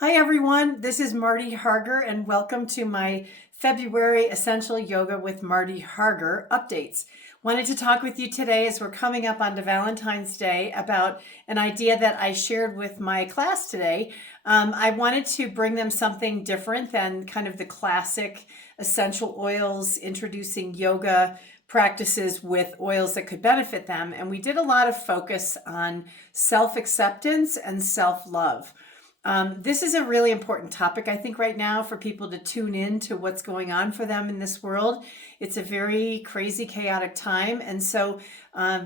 Hi everyone, this is Marty Harger and welcome to my February Essential Yoga with Marty Harger updates. Wanted to talk with you today as we're coming up onto Valentine's Day about an idea that I shared with my class today. I wanted to bring them something different than kind of the classic essential oils, introducing yoga practices with oils that could benefit them. And we did a lot of focus on self-acceptance and self-love. This is a really important topic, I think, right now for people to tune in to what's going on for them in this world. It's a very crazy, chaotic time. And so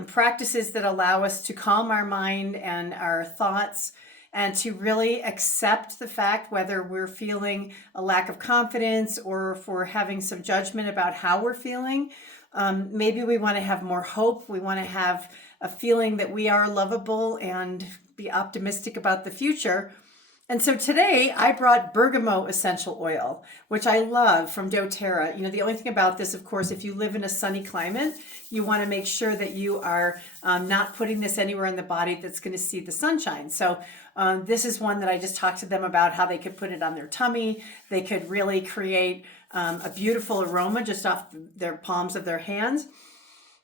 practices that allow us to calm our mind and our thoughts and to really accept the fact whether we're feeling a lack of confidence or if we're having some judgment about how we're feeling. Maybe we want to have more hope. We want to have a feeling that we are lovable and be optimistic about the future. And so today I brought bergamot essential oil, which I love, from doTERRA. The only thing about this, of course, if you live in a sunny climate, you want to make sure that you are not putting this anywhere in the body that's going to see the sunshine. So this is one that I just talked to them about how they could put it on their tummy. They could really create a beautiful aroma just off their palms of their hands,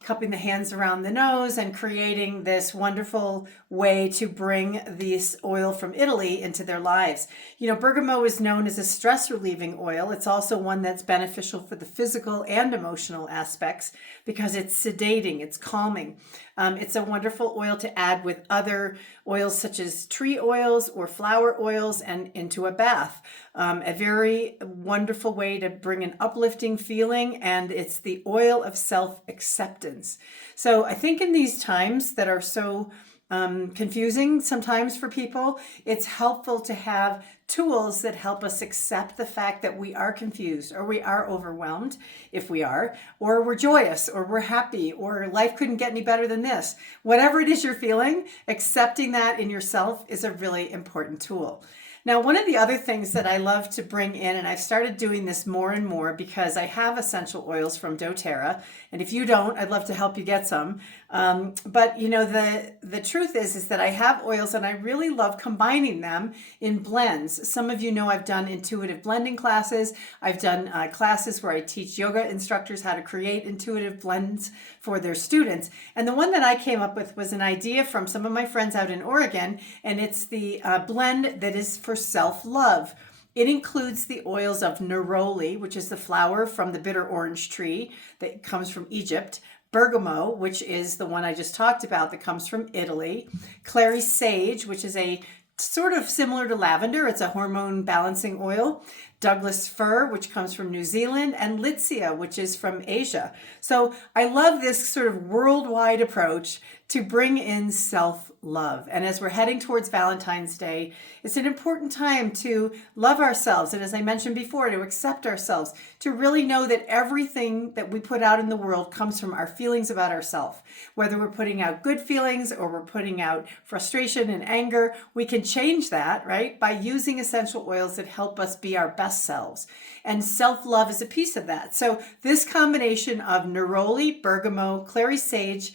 cupping the hands around the nose and creating this wonderful way to bring this oil from Italy into their lives. Bergamot is known as a stress relieving oil. It's also one that's beneficial for the physical and emotional aspects because it's sedating, it's calming. It's a wonderful oil to add with other oils such as tree oils or flower oils and into a bath. A very wonderful way to bring an uplifting feeling, and it's the oil of self-acceptance. So I think in these times that are so confusing sometimes for people, it's helpful to have tools that help us accept the fact that we are confused or we are overwhelmed, if we are, or we're joyous or we're happy or life couldn't get any better than this. Whatever it is you're feeling, accepting that in yourself is a really important tool. Now, one of the other things that I love to bring in, and I've started doing this more and more because I have essential oils from doTERRA, and if you don't, I'd love to help you get some. But the truth is that I have oils and I really love combining them in blends. Some of you know I've done intuitive blending classes. I've done classes where I teach yoga instructors how to create intuitive blends for their students. And the one that I came up with was an idea from some of my friends out in Oregon, and it's the blend that is for self-love. It includes the oils of neroli, which is the flower from the bitter orange tree that comes from Egypt, bergamot, which is the one I just talked about that comes from Italy, clary sage, which is a sort of similar to lavender. It's a hormone balancing oil. Douglas fir, which comes from New Zealand, and Litsea, which is from Asia. So I love this sort of worldwide approach to bring in self-love. And as we're heading towards Valentine's Day, it's an important time to love ourselves. And as I mentioned before, to accept ourselves, to really know that everything that we put out in the world comes from our feelings about ourselves. Whether we're putting out good feelings or we're putting out frustration and anger, we can change that, right? By using essential oils that help us be our best selves. And self-love is a piece of that. So this combination of neroli, bergamot, clary sage,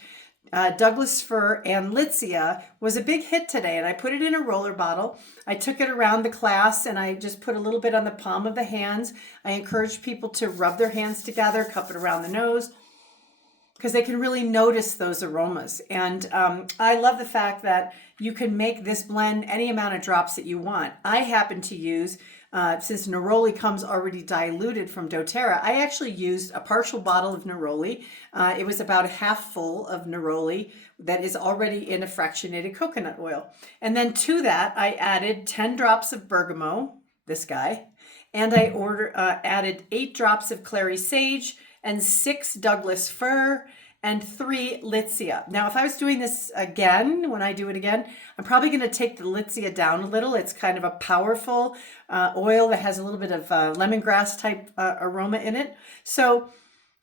Douglas fir, and Litsea was a big hit today, and I put it in a roller bottle. I took it around the class and I just put a little bit on the palm of the hands. I encourage people to rub their hands together, cup it around the nose, because they can really notice those aromas. And I love the fact that you can make this blend any amount of drops that you want. I happen to use, since neroli comes already diluted from doTERRA, I actually used a partial bottle of neroli. It was about half full of neroli that is already in a fractionated coconut oil. And then to that, I added 10 drops of bergamot, this guy, and I added 8 drops of clary sage and 6 Douglas fir and 3 Litsea. Now, if I was doing this again, when I do it again, I'm probably going to take the Litsea down a little. It's kind of a powerful oil that has a little bit of lemongrass type aroma in it. So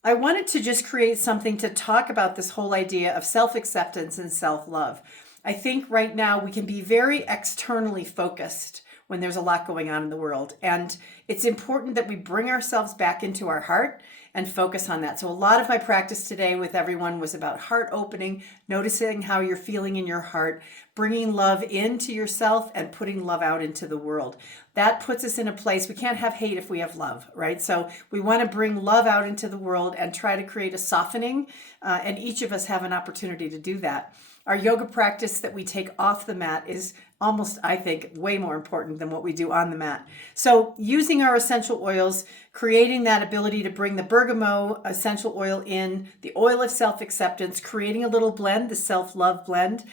I wanted to just create something to talk about this whole idea of self-acceptance and self-love. I think right now we can be very externally focused when there's a lot going on in the world. And it's important that we bring ourselves back into our heart and focus on that. So a lot of my practice today with everyone was about heart opening, noticing how you're feeling in your heart, bringing love into yourself and putting love out into the world. That puts us in a place, we can't have hate if we have love, right? So we want to bring love out into the world and try to create a softening, and each of us have an opportunity to do that. Our yoga practice that we take off the mat is almost, I think, way more important than what we do on the mat. So using our essential oils, creating that ability to bring the bergamot essential oil in, the oil of self-acceptance, creating a little blend, the self-love blend,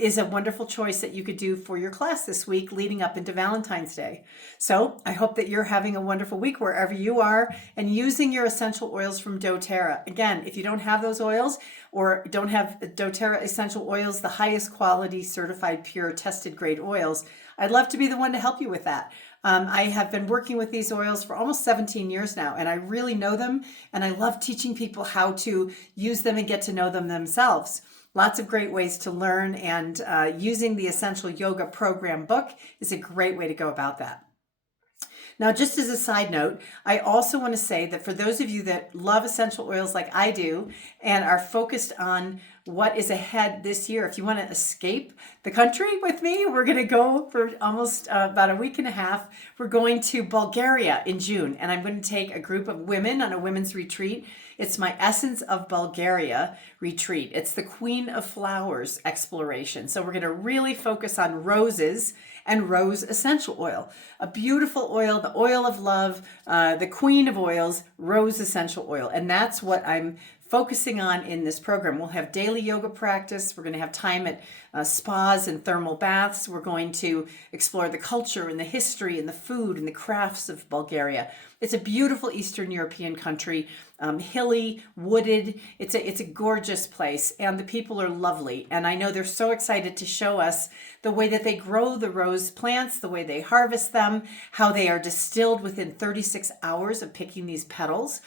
is a wonderful choice that you could do for your class this week leading up into Valentine's Day. So I hope that you're having a wonderful week wherever you are and using your essential oils from doTERRA. Again, if you don't have those oils or don't have doTERRA essential oils, the highest quality certified pure tested grade oils, I'd love to be the one to help you with that. I have been working with these oils for almost 17 years now, and I really know them, and I love teaching people how to use them and get to know them themselves. Lots of great ways to learn, and using the Essential Yoga Program book is a great way to go about that. Now, just as a side note, I also want to say that for those of you that love essential oils like I do and are focused on what is ahead this year, if you want to escape the country with me, we're going to go for almost about a week and a half. We're going to Bulgaria in June, and I'm going to take a group of women on a women's retreat. It's my Essence of Bulgaria retreat. It's the Queen of Flowers exploration. So we're going to really focus on roses and rose essential oil. A beautiful oil, the oil of love, the queen of oils, rose essential oil. And that's what I'm focusing on in this program. We'll have daily yoga practice. We're going to have time at spas and thermal baths. We're going to explore the culture and the history and the food and the crafts of Bulgaria. It's a beautiful Eastern European country, hilly, wooded. It's a gorgeous place, and the people are lovely. And I know they're so excited to show us the way that they grow the rose plants, the way they harvest them, how they are distilled within 36 hours of picking these petals.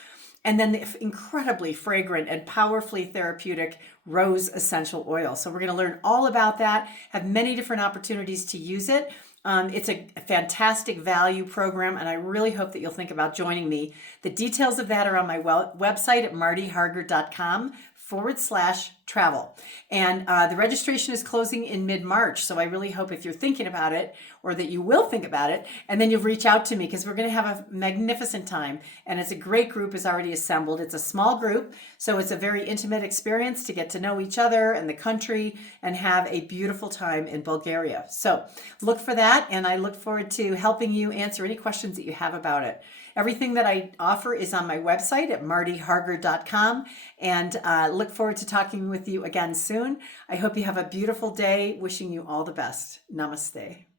And then the incredibly fragrant and powerfully therapeutic rose essential oil. So we're going to learn all about that, have many different opportunities to use it. It's a fantastic value program, and I really hope that you'll think about joining me. The details of that are on my website at martyharger.com/travel. And the registration is closing in mid-March, so I really hope if you're thinking about it, or that you will think about it, and then you'll reach out to me, because we're going to have a magnificent time, and it's a great group is already assembled. It's a small group, so it's a very intimate experience to get to know each other and the country and have a beautiful time in Bulgaria. So look for that, and I look forward to helping you answer any questions that you have about it. Everything that I offer is on my website at martyharger.com, and look forward to talking with you again soon. I hope you have a beautiful day. Wishing you all the best. Namaste.